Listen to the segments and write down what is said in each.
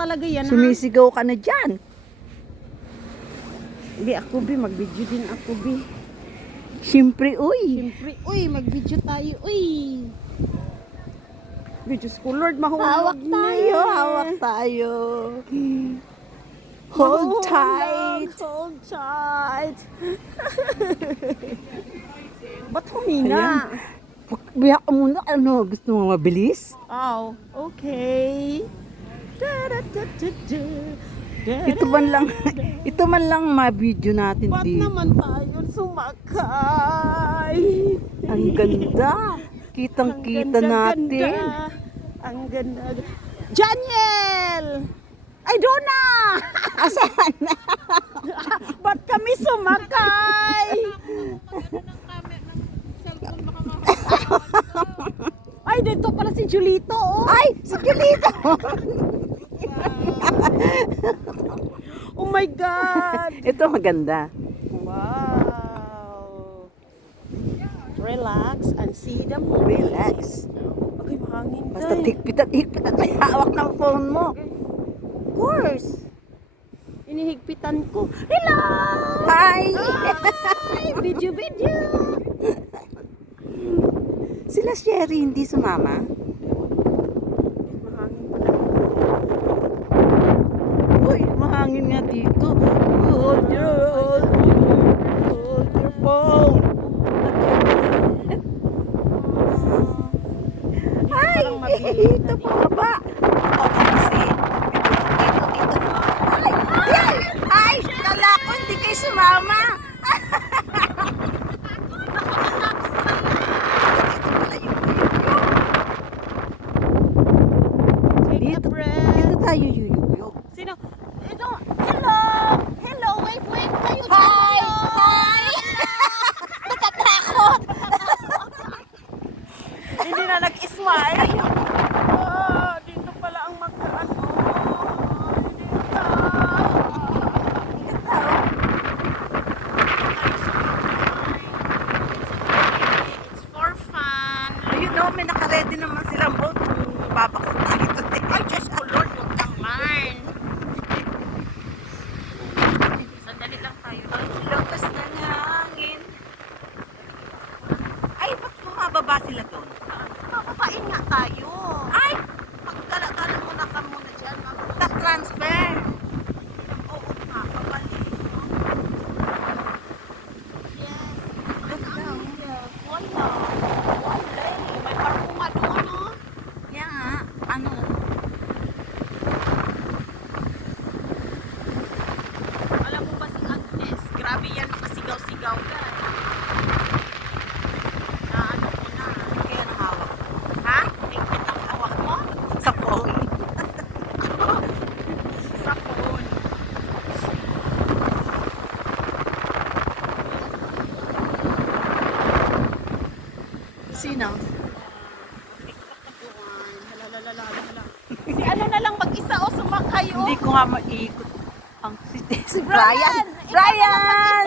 talaga yan, ha? Sumisigaw ka na dyan. Bi, ako, Bi. Mag-video din ako, Bi. Siyempre, uy. Siyempre, uy, mag-video tayo, uy. Videos ko, Lord, mahulog Hawak tayo, na. hawak tayo. Hold Mahulog, tight. Hold tight. Ba't humina? Biyak ka muna, ano, gusto mo mabilis? Oh, okay. Ito man lang ma-video natin Ba't dito. naman tayo sumakay? Ang ganda. Kitang-kita Ang ganda, natin. ganda. Ang ganda. Janiel! Ay, Donna! Asan? Ba't kami sumakay? Ay, dito pala si Julito, oh. Ay, si Julito. Oh my God! Ito maganda. Wow! Relax and see the moon. Relax. Okay, mahangin Basta tayo. higpit at may hawak ng phone mo. Of course. Inihigpitan ko. Hello! Hi! Hi! Video. Sila Sherry hindi sumama? Mahangin pala. Uy, mahangin nga dito. Hold your phone. Ay! Parang mabilis Ito pa baba. Kasi. Dito. Ay! Ay! Ay! Kala ko hindi kayo sumama. Take a breath. Dito tayo yuyuyok. Sino? Ito. Hello! Hello! Wait! Kayo dyan! Hi! Hello! Hi! Natatakot! Hindi na nag-smile. Oh, dito pala ang magkaano. Dito. It's for fun. Ayun no, may naka-ready naman silang boat kung babaksa tayo today. Ay, Diyos ko, Lord, huwag naman. Sandali lang tayo. Ang lakas na ng hangin. Ay, ba't bumababa sila doon? Papapain nga tayo. Ay, Magkala-kala muna ka muna dyan. transfer. Oo nga, kapali. Yes. Wala. Wala. May parkunga doon, no? Yan nga, ano? Alam mo ba si Agnes? Grabe yan, nakasigaw-sigaw yan. Na ano ko na. Kaya nahawak Ha? Higpit ang hawak mo? sa phone. Sa phone. Sino? Si ano na lang mag-isa o sumakay o? Hindi ko nga maikot ang si Brian. Brian! Brian!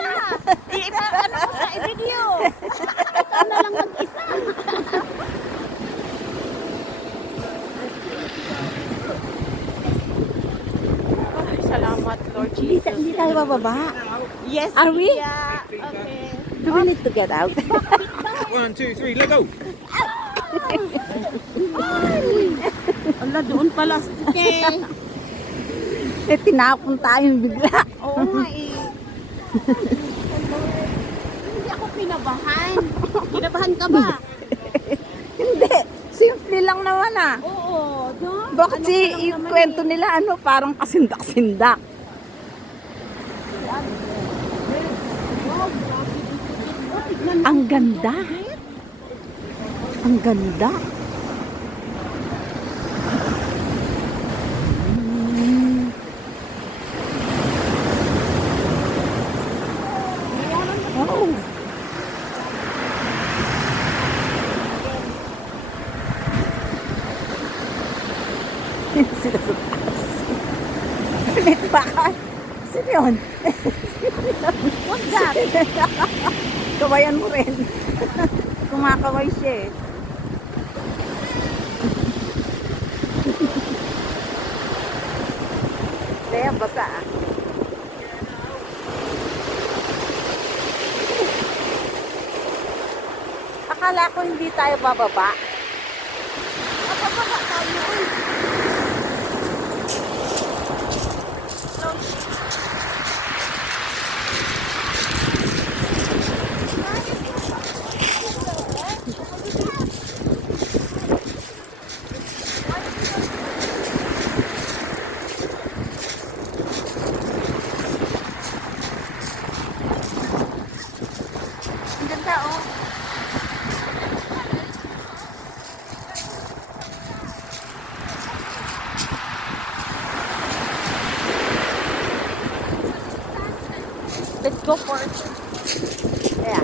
Ano mo sa video? Ikaw na lang mag-isa. Ay, salamat Lord Jesus. Hindi tayo bababa. Yes, Are we? Yeah. Okay. Do we need to get out? 1, 2, 3, let go! Ala, doon pala. Okay. Eh, tinapon tayo bigla. Oo nga eh. Hindi ako kinabahan. Kinabahan ka ba? Hindi. Simple lang naman ah. Oo. No? Bakit Ano si ka lang yung naman kwento eh. nila ano, parang kasindak-sindak. Wow, grabe. Oh, tignan mo. Ang ganda. Ang ganda. Mm. Wow. Sila sa taas. Ulit baka. Sino yun? What's that? Kawayan mo rin. Kumakaway siya eh. Ayan, basa ah. Akala ko hindi tayo bababa. Bababa tayo. Uy. Ang ganda oh. Let's go for it. Yeah.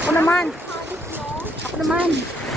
Ako naman. Ako naman.